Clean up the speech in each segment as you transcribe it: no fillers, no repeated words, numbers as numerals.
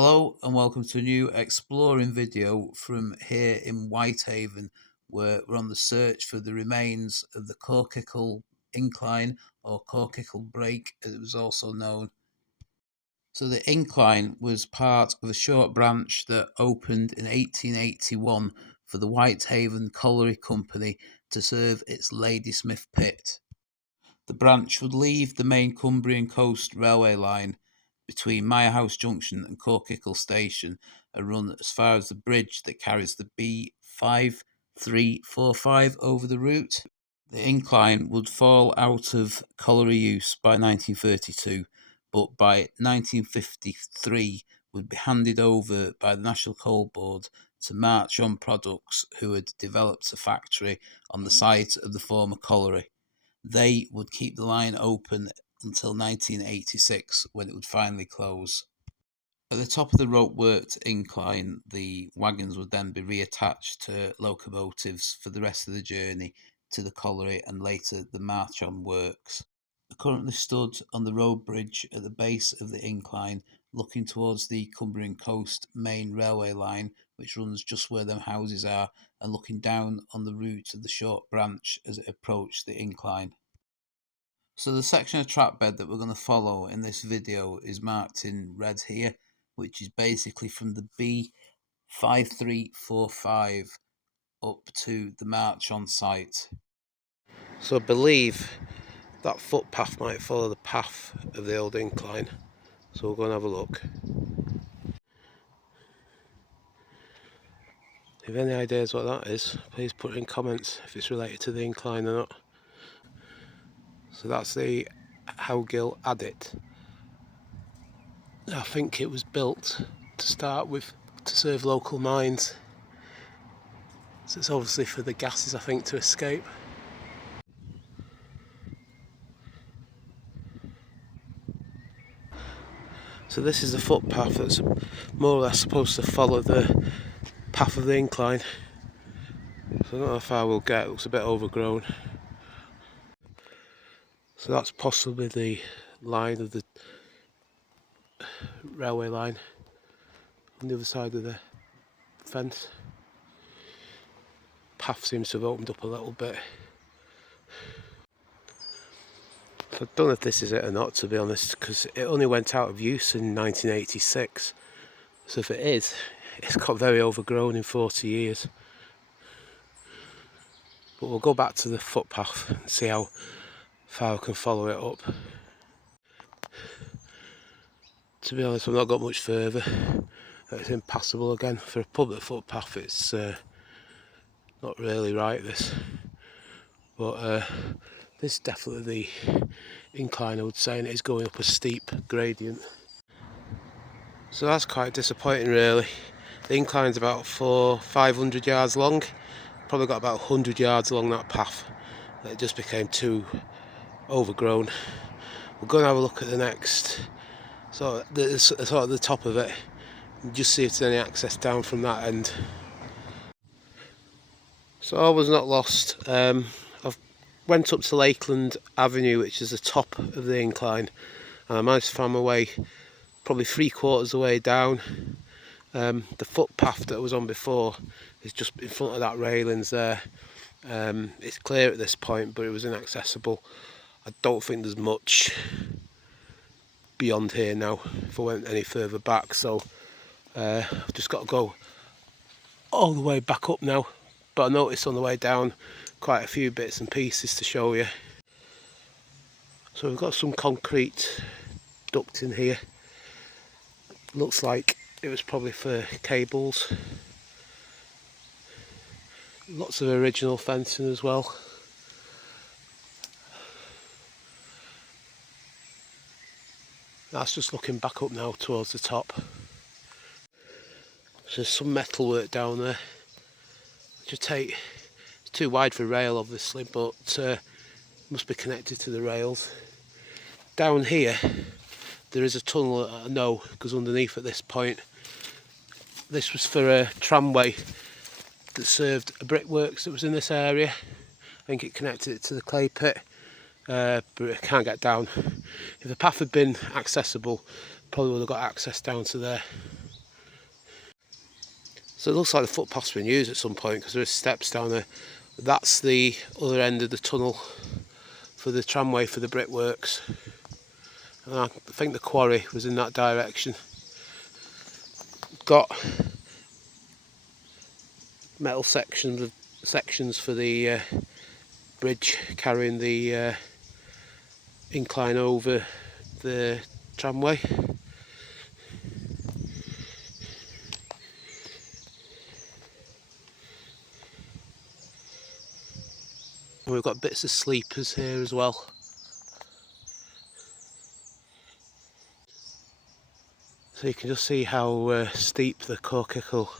Hello and welcome to a new exploring video from here in Whitehaven, where we're on the search for the remains of the Corkickle Incline, or Corkickle Brake as it was also known. So the incline was part of a short branch that opened in 1881 for the Whitehaven Colliery Company to serve its Ladysmith pit. The branch would leave the main Cumbrian Coast railway line between Mirehouse Junction and Corkickle Station and run as far as the bridge that carries the B5345 over the route. The incline would fall out of colliery use by 1932, but by 1953 would be handed over by the National Coal Board to Marchon Products, who had developed a factory on the site of the former colliery. They would keep the line open until 1986, when it would finally close. At the top of the rope-worked incline, the wagons would then be reattached to locomotives for the rest of the journey to the colliery and later the Marchon works. I currently stood on the road bridge at the base of the incline, looking towards the Cumbrian Coast main railway line, which runs just where them houses are, and looking down on the route of the short branch as it approached the incline. So the section of track bed that we're going to follow in this video is marked in red here, which is basically from the B5345 up to the Marchon site. So I believe that footpath might follow the path of the old incline. So we'll go and have a look. If any ideas what that is, please put it in comments if it's related to the incline or not. So that's the Howgill Adit. I think it was built to start with to serve local mines. So it's obviously for the gases, I think, to escape. So this is the footpath that's more or less supposed to follow the path of the incline. So I don't know how far we'll get, it looks a bit overgrown. So that's possibly the line of the railway line on the other side of the fence. Path seems to have opened up a little bit. So I don't know if this is it or not, to be honest, because it only went out of use in 1986. So if it is, it's got very overgrown in 40 years. But we'll go back to the footpath and see how far I can follow it up. To be honest, I've not got much further. It's impassable again. For a public footpath, it's not really right, this. But this is definitely the incline, I would say, and it is going up a steep gradient. So that's quite disappointing, really. The incline's about 500 yards long. Probably got about 100 yards along that path. It just became too overgrown. We're going to have a look at the next, sort of the top of it, and just see if there's any access down from that end. So I was not lost. I've went up to Lakeland Avenue, which is the top of the incline, and I managed to find my way probably 3/4 of the way down. The footpath that I was on before is just in front of that railings there. It's clear at this point, but it was inaccessible. I don't think there's much beyond here now if I went any further back, so I've just got to go all the way back up now. But I noticed on the way down quite a few bits and pieces to show you. So we've got some concrete duct in here. Looks like it was probably for cables. Lots of original fencing as well. That's just looking back up now towards the top. So there's some metal work down there, which it's too wide for rail obviously, but must be connected to the rails. Down here there is a tunnel that I know goes underneath at this point. This was for a tramway that served a brickworks that was in this area. I think it connected it to the clay pit, but it can't get down. If the path had been accessible, probably would have got access down to there. So it looks like the footpath's been used at some point because there are steps down there. That's the other end of the tunnel for the tramway for the brickworks. And I think the quarry was in that direction. Got metal sections for the bridge carrying the incline over the tramway. And we've got bits of sleepers here as well. So you can just see how steep the Corkickle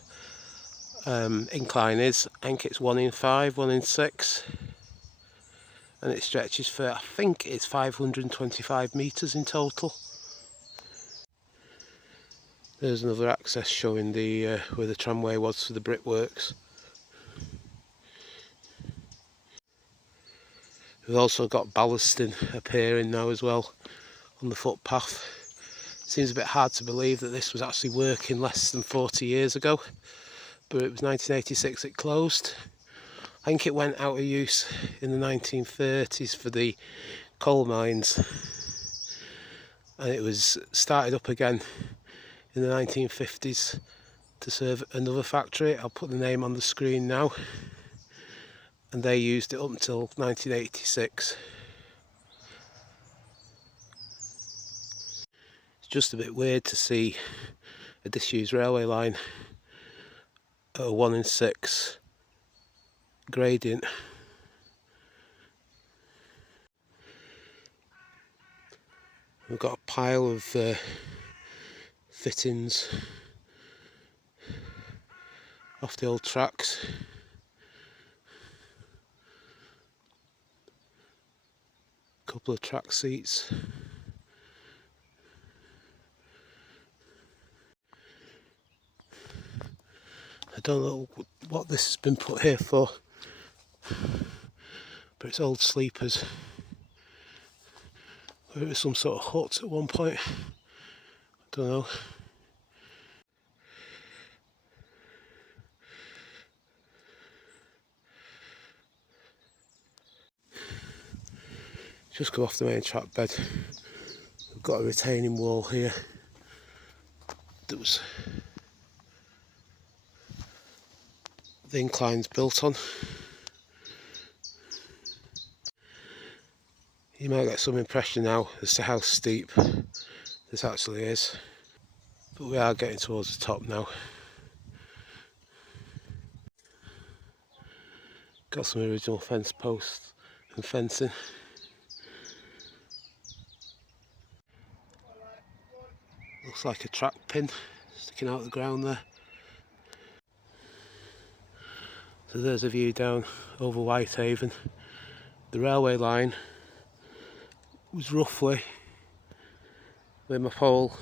incline is. I think it's 1 in 5, 1 in 6. And it stretches for, I think it's 525 metres in total. There's another access showing the where the tramway was for the brickworks. We've also got ballasting appearing now as well on the footpath. Seems a bit hard to believe that this was actually working less than 40 years ago, but it was 1986 it closed. I think it went out of use in the 1930s for the coal mines, and it was started up again in the 1950s to serve another factory. I'll put the name on the screen now, and they used it up until 1986. It's just a bit weird to see a disused railway line at a 1 in 6 gradient. We've got a pile of fittings off the old tracks. A couple of track seats. I don't know what this has been put here for, but it's old sleepers. It was some sort of hut at one point. I don't know. Just go off the main track bed. We've got a retaining wall here that was the incline's built on. You might get some impression now as to how steep this actually is, but we are getting towards the top now. Got some original fence posts and fencing. Looks like a track pin sticking out of the ground there. So there's a view down over Whitehaven. The railway line was roughly where my pole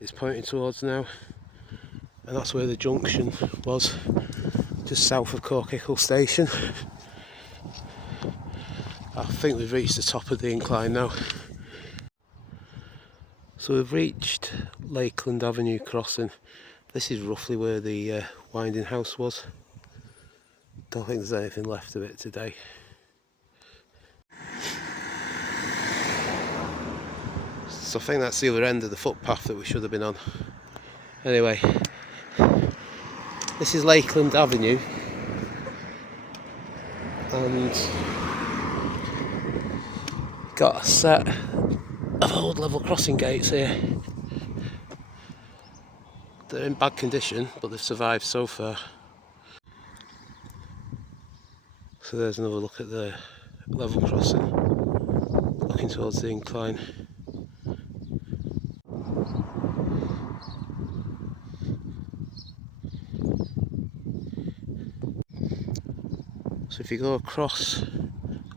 is pointing towards now, and that's where the junction was, just south of Corkickle station. I think we've reached the top of the incline now. So we've reached Lakeland Avenue crossing. This is roughly where the winding house was. Don't think there's anything left of it today. So I think that's the other end of the footpath that we should have been on. Anyway, this is Lakeland Avenue, and got a set of old level crossing gates here. They're in bad condition, but they've survived so far. So there's another look at the level crossing, looking towards the incline. So if you go across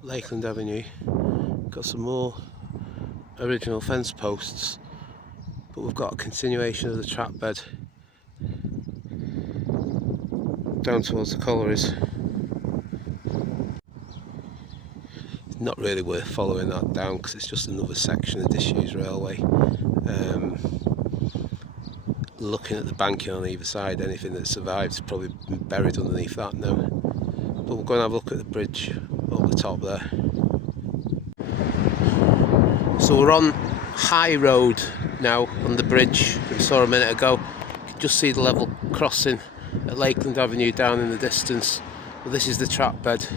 Lakeland Avenue, got some more original fence posts, but we've got a continuation of the track bed down towards the collieries. It's not really worth following that down because it's just another section of disused railway. looking at the banking on either side. Anything that survives probably been buried underneath that now. But we'll go and have a look at the bridge up the top there. So we're on High Road now, on the bridge that we saw a minute ago. You can just see the level crossing at Lakeland Avenue down in the distance. But this is the track bed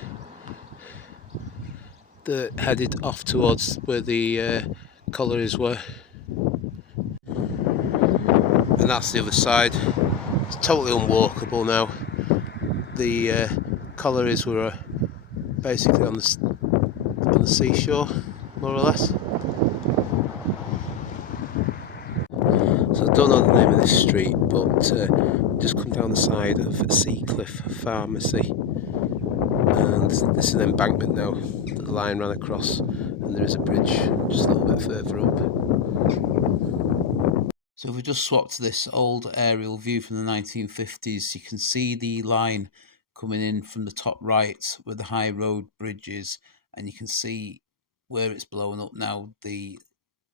that headed off towards where the collieries were. And that's the other side. It's totally unwalkable now. The collieries were basically on the seashore, more or less. So I don't know the name of this street, but just come down the side of Seacliff Pharmacy, and this is an embankment now that the line ran across, and there is a bridge just a little bit further up. So if we just swap to this old aerial view from the 1950s, you can see the line coming in from the top right where the High Road bridge is, and you can see where it's blown up now. The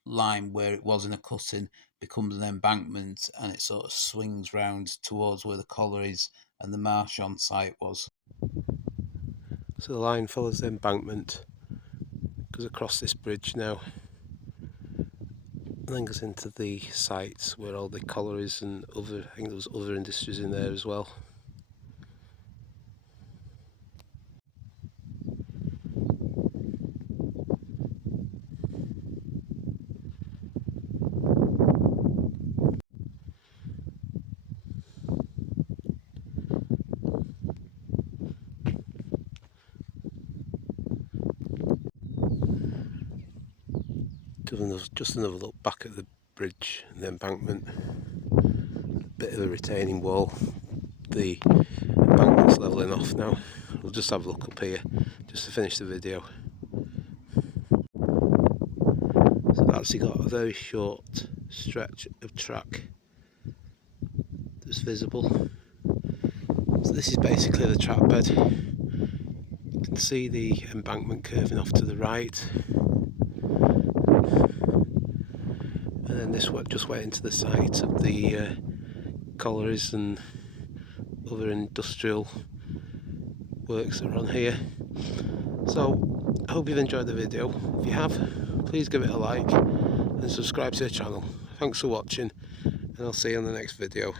line where it was in a cutting becomes an embankment, and it sort of swings round towards where the collieries and the Marchon site was. So the line follows the embankment, goes across this bridge now, and then goes into the sites where all the collieries and other, I think there was other industries in there as well. Just another look back at the bridge and the embankment. Bit of a retaining wall. The embankment's levelling off now. We'll just have a look up here just to finish the video. So I've actually got a very short stretch of track that's visible. So this is basically the track bed. You can see the embankment curving off to the right. And then this just went into the site of the collieries and other industrial works that are on here. So I hope you've enjoyed the video. If you have, please give it a like and subscribe to the channel. Thanks for watching, and I'll see you on the next video.